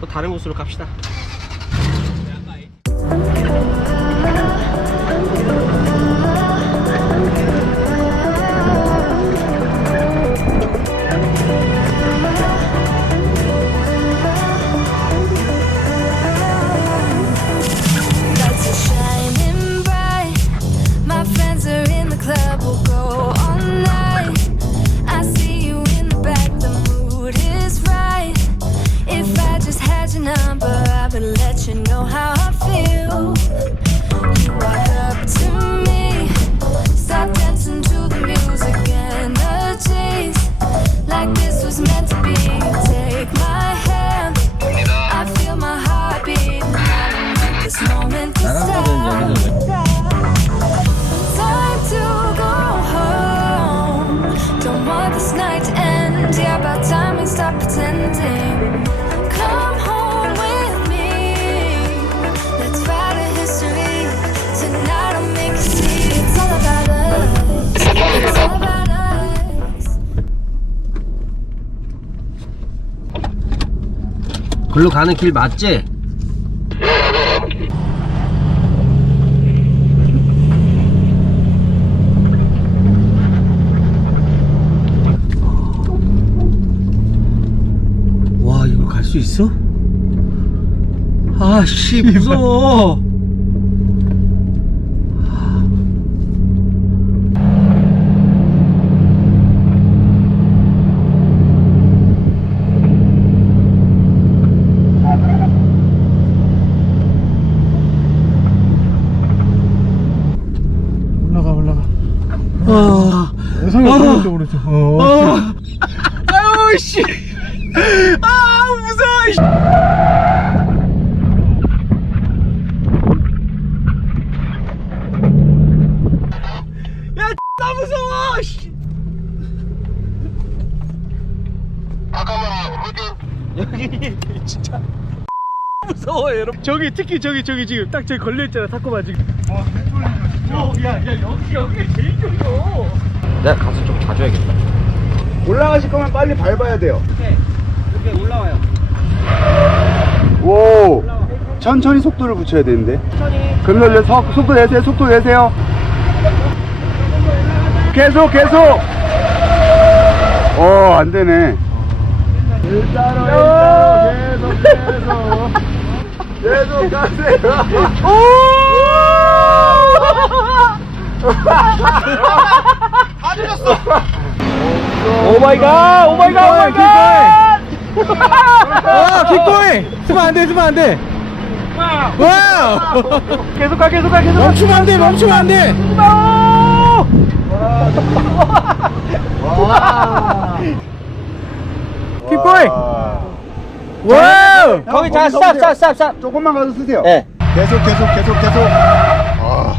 또 다른 곳으로 갑시다. Number, 글로 가는 길 맞지? 와 이걸 갈 수 있어? 아씨 무서워 올라가 올라가 아, 영상이 아. 오른쪽 오른쪽 어. 아, 아유 씨, 아 무서워. 씨. 야, 나 무서워. 씨. 여기 진짜 무서워 여러분. 저기 특히 저기 저기 지금 딱 저기 걸려있잖아 타코가 지금 어, 야, 야 여기 여기 제일 좋어. 내가 가서 좀 봐줘야겠다. 올라가실 거면 빨리 밟아야 돼요. 이렇게 이렇게 올라와요. 오. 천천히 속도를 붙여야 되는데. 천천히. 그러면 속, 속도 내세요. 속도 내세요. 계속 계속. 어, 안 되네. 일자로 일자로 계속 계속. 계속 가세요. 오 마이 갓, 오 마이 갓, 오 마이 갓. 아 킥고잉 쓰면 안돼 쓰면 안돼 와우 계속 가 계속 가 계속 가. 멈추면 안돼 멈추면 안돼 킥고잉 와우 거기 자, 스탑, 스탑, 스탑, 스탑. 조금만 가서 쓰세요. 네. 계속 계속 계속 계속. 아.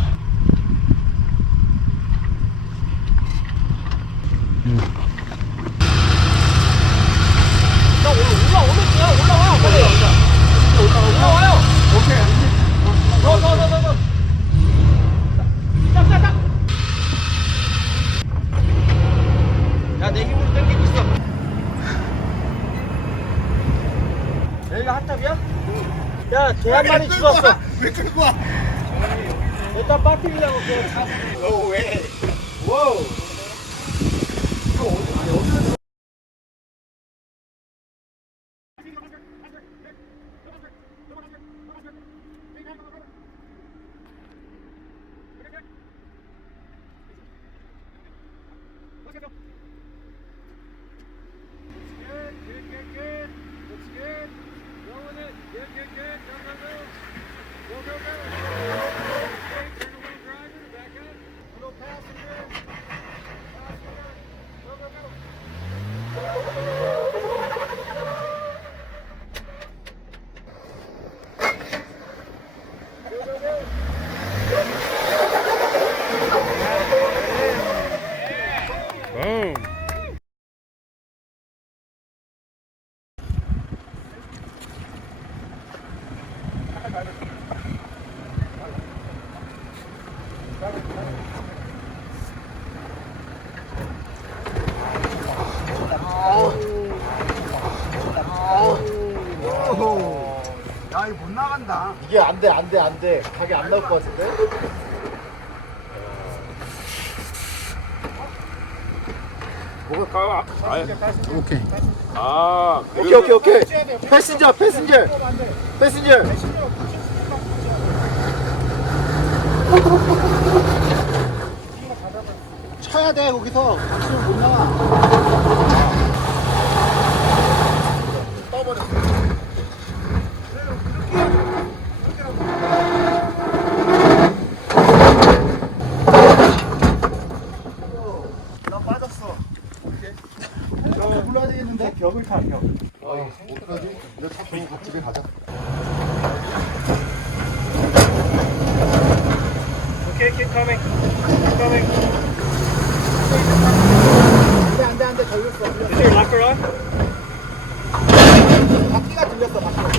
야, 내 힘으로 당기고 있어. 여기가 핫탑이야? 야, 개한 마리 죽었어. 왜 끌고 와? 일단 빠뜨리려고 그냥 차. 너 왜? 와우. 이게 안 돼, 안 돼, 안 돼. 가게 안 나올 것 같은데? 뭐가 까? 아, 오케이. 아, 오케이, 오케이, 오케이. 패신저, 패신저. 패신저. 쳐야 돼, 거기서. 못 나와. 나 빠졌어. 벽 불러야 되겠는데? 벽을 타, 벽. 아, 어떡하지? 이거 자꾸 집에 가자. 오케이, keep coming. Keep coming. 안 돼, 안 돼, 안 돼. 걸렸어. Is your locker on? 바퀴가 들렸어, 바퀴.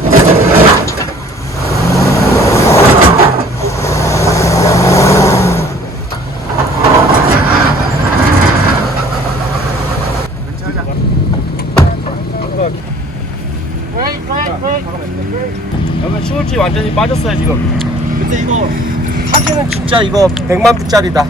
여기 완전히 빠졌어요 지금. 근데 이거 사진은 진짜 이거 100만 불짜리다.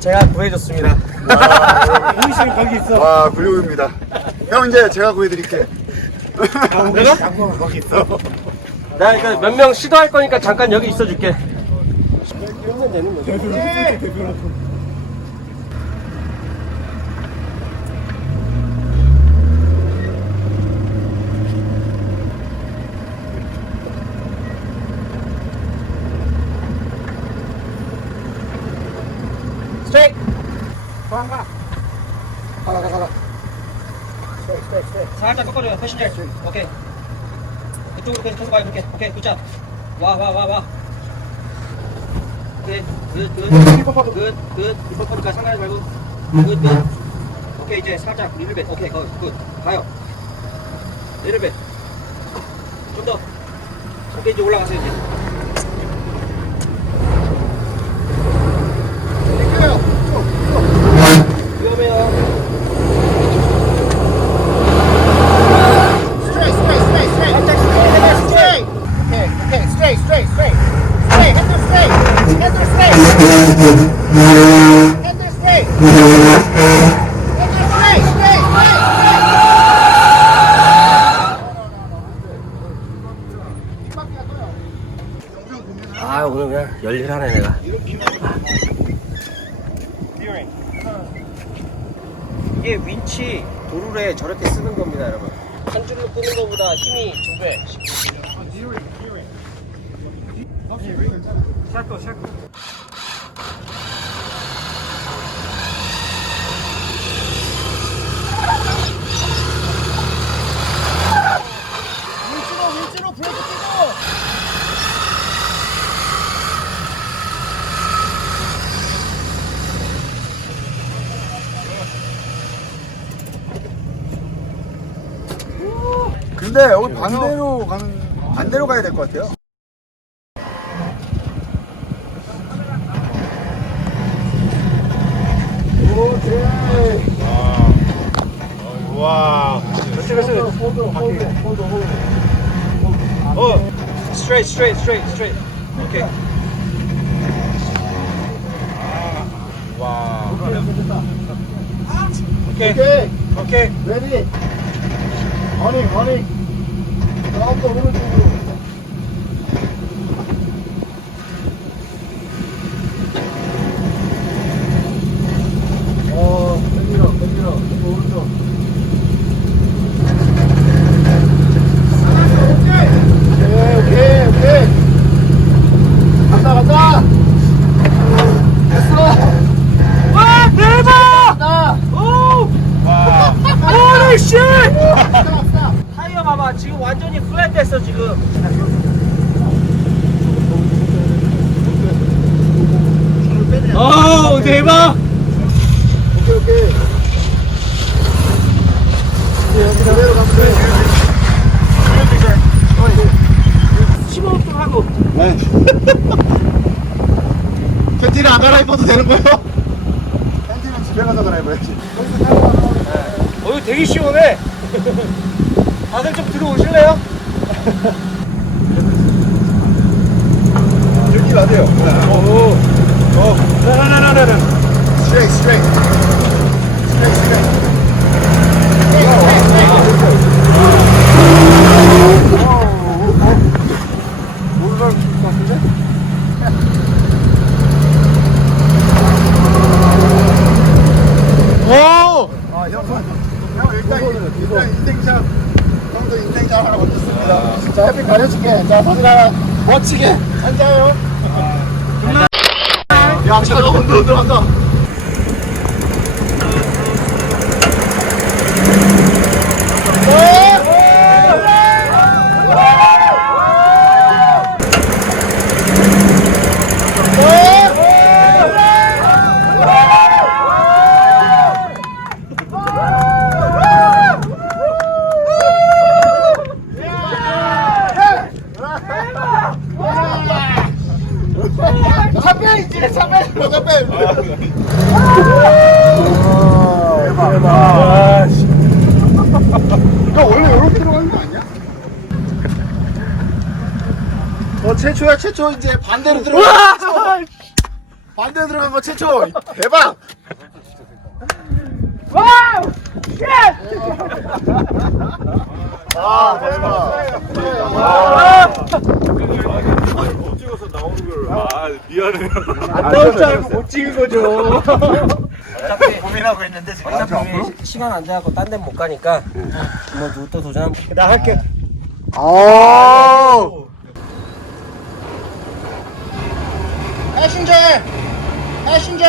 제가 구해줬습니다. 보이시는 거기 있어. 와, 훌륭합니다. 형, 이제 제가 구해드릴게. 내가? 거기 있어. 나 이거 몇 명 시도할 거니까 잠깐 여기 있어 줄게. 스트레이트. 가라, 가라, 가라. 살짝 꺾어줘요 패신저 오케이. 이쪽으로 계속 계속 가요 이렇게. 오케이 굿잡. 와와 와와. 오케이. 굿굿굿굿굿 리퍼퍼니까 상관하지 말고. 굿굿. 오케이 이제 살짝 리틀벳. 오케이 굿, 굿. 가요. 리틀벳. 좀더. 오케이 이제 올라가세요 이제. 이거요. 쭉, 위험해요 Straight, straight, straight, straight. 살짝 스트레이트 Straight. Okay, okay, straight, straight, straight. Straight, handle straight. Handle straight. Handle straight. Handle straight, straight, straight. 아 오늘 그냥 열일하네 내가. 이게 윈치 도루에 저렇게 쓰는 겁니다 여러분. 한 줄로 끄는 것보다 힘이 두배. 샤코, 샤코. 윌치로, 윌치로 브레이크 끼고. 근데 여기 반대로 가는 반대로 가야 될 것 같아요. 어 스트레이트 스트레이트 스트레이트 스트레이트 오케이 와. 오케이 오케이, 오케이 레디. 허닝, 허닝. 조금 더 오른쪽으로. 어, 땡기러, 땡기러. 오른쪽. 오케이, 오케이, 오케이. 간다, 간다. 됐어. 와 대박 간다. 오 와. 호리 쉣 스탑, 스탑. 타이어 봐봐 지금 완전히 플랫 됐어 지금 어, 대박! 오케이 오케이. 이제 여기 그대로 가면 돼. 심호흡 좀 하고. 네. 팬티를 안 갈아입어도 되는 거예요? 팬티는 집에 가서 갈아입어야지. 어, 이거 되게 시원해. 다들 좀 들어오실래요? 들기 라돼요. 오. 어. 올라갈 수 있을 것 같은데? 오! 아, 형, 형 일단, 인생샷, 형도 인생샷 먼 저 씁니다. 자, 햇빛 가려줄게. 자, 하나 멋지게 앉아요. 야, 차 너무 들어간다. 참배 이제 참배 참배 대박 대박 이거 원래 이렇게 들어가는 거 아니야? 어 최초야 최초. 이제 반대로 들어가. 반대로 들어간 거 최초. 대박. 와 대박 안 나올 줄 알고 못 찍은 거죠. 어차피 시간 안 돼갖고 딴 데는 못 가니까 뭐 누구 또 도전 한번 나 할게. 아 패신저 패신저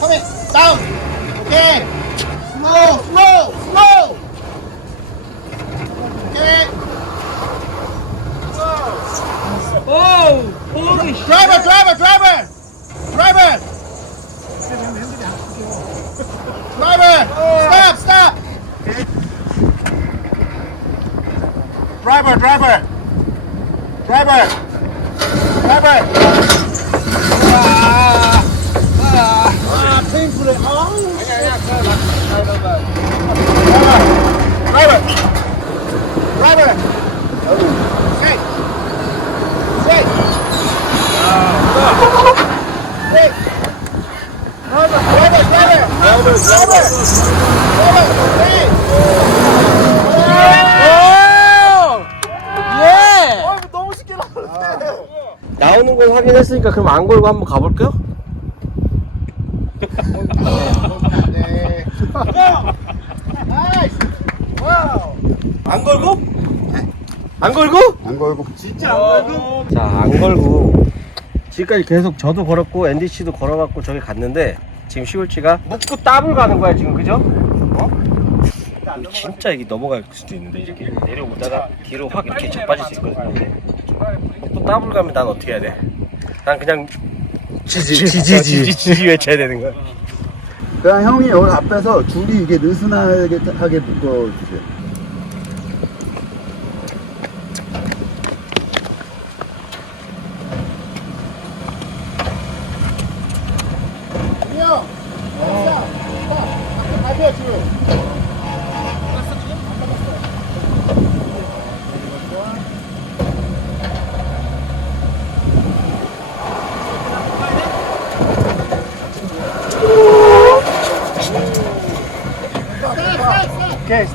커밍 다운 오케이 슬로우 슬로우 슬로우 오케이 오! 호리! 드라이버 드라이버 드라이버 드라이버 드라이버 스탑 스탑 드라이버 드라이버 드라이버 드라이버 아, 아, 아, 페인풀에, 아우. 아니, 아니야, 드라이버. 드라이버. 드라이버. 오케이. 오케이. 오케이. 드라이버, 드라이버, 드라이버. 드라이버, 드라이버. 드라이버, 오케이. 너무 쉽게 나오는 걸 확인했으니까 그럼 안 걸고 한번 가볼까요? 네. 나이스. 와우. 안 걸고? 안 걸고? 안 걸고. 자안 걸고 지금까지 계속 저도 걸었고 앤디 씨도 걸어갖고 저기 갔는데 지금 시골지가 묶고 따블 가는 거야 지금 그죠? 어? 진짜 이게 넘어갈 수도 있는데 이렇게 내려오다가 뒤로 확 이렇게 자빠질 수 있거든요 또 따블 가면 난 어떻게 해야 돼? 난 그냥 지지 지지 지지 지지 외쳐야 되는 거야 그냥 형이 여기 앞에서 줄이 이게 느슨하게 하게 묶어주세요. 형! 어. 가세요, 지금. 오케이.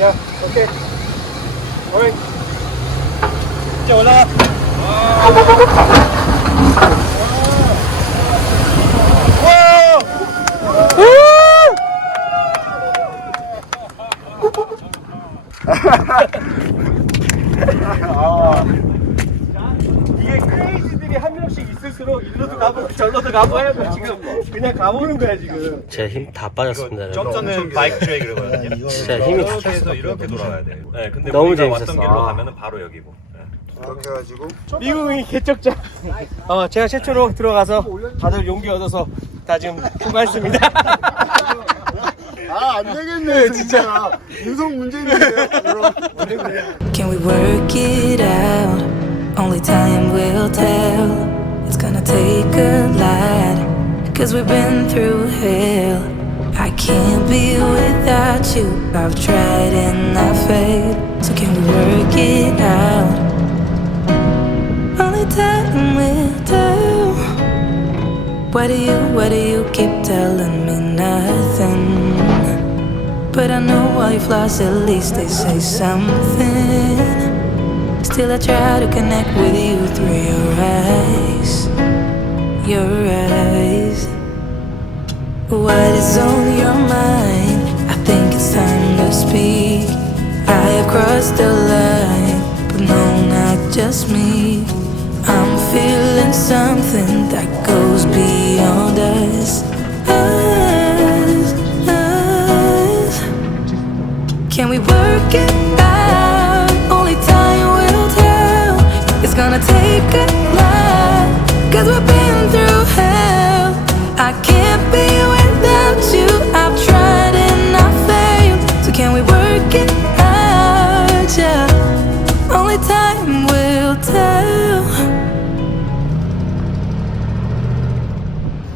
야, 오케이. 어이. 이제 올라가. 이게 크레이지들이 한 명씩 있을수록 일로도 가봐야 돼 지금 그냥 가보는 거야 지금 제 힘 다 빠졌습니다 여러분. 바이크 트랙이거든요. 진짜 힘이 다 이렇게 해서 이렇게 돌아가야 돼. 네, 근데 너무 우리가 재밌었어. 왔던 길로 아. 가면은 바로 여기고. 네. 이렇게 해가지고 미국의 개척자 어 제가 최초로 들어가서 다들 용기 얻어서 다 지금 통과했습니다 아 안 되겠네 진짜 인성 문제 있는데요 Can we work it out? Only time will tell. It's gonna take a lot. Cause we've been through hell. I can't be without you. I've tried and I failed. So can we work it out? Only time will tell. Why do you, why do you keep telling me nothing? But I know all your flaws, at least they say something. Still, I try to connect with you through your eyes. Your eyes. What is on your mind? I think it's time to speak. I have crossed the line, but no, not just me. I'm feeling something that goes beyond us. Us, us. Can we work it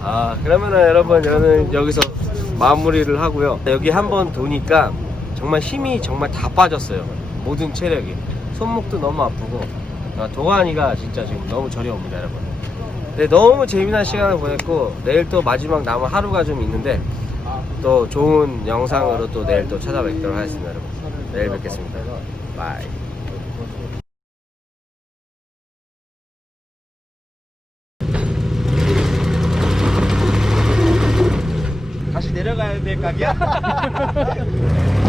아 그러면은 여러분 저는 여기서 마무리를 하고요. 여기 한번 도니까 정말 힘이 정말 다 빠졌어요. 모든 체력이. 손목도 너무 아프고 아, 동환이가 진짜 지금 너무 저려옵니다 여러분. 네, 너무 재미난 시간을 보냈고 내일 또 마지막 남은 하루가 좀 있는데 또 좋은 영상으로 또 내일 또 찾아뵙도록 하겠습니다 여러분. 내일 뵙겠습니다. 바이. 다시 내려가야 될 각이야?